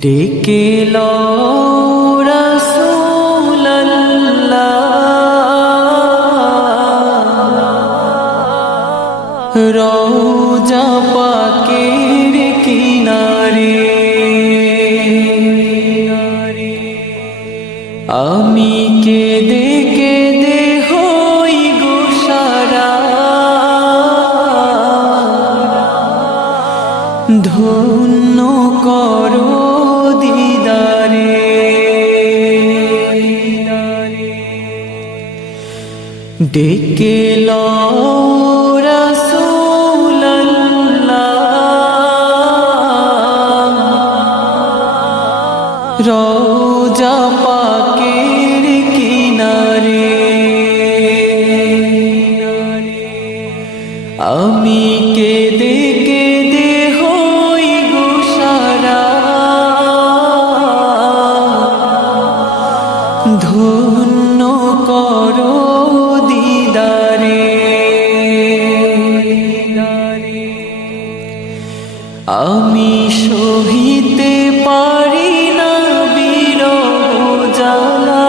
ডেকে লও রাসূলুল্লাহ রওজা পাকের কিনারে আমি কেঁদে কেঁদে হই গো সারা ধন্য করো দিদারে ডেকে লও রাসূলুল্লাহ রওজা পাকের কিনারে আমি কেঁদে কেঁদে হই গো সারা ধন্য করো দিদারে আমি সহিতে পারি না বিরহ জ্বালা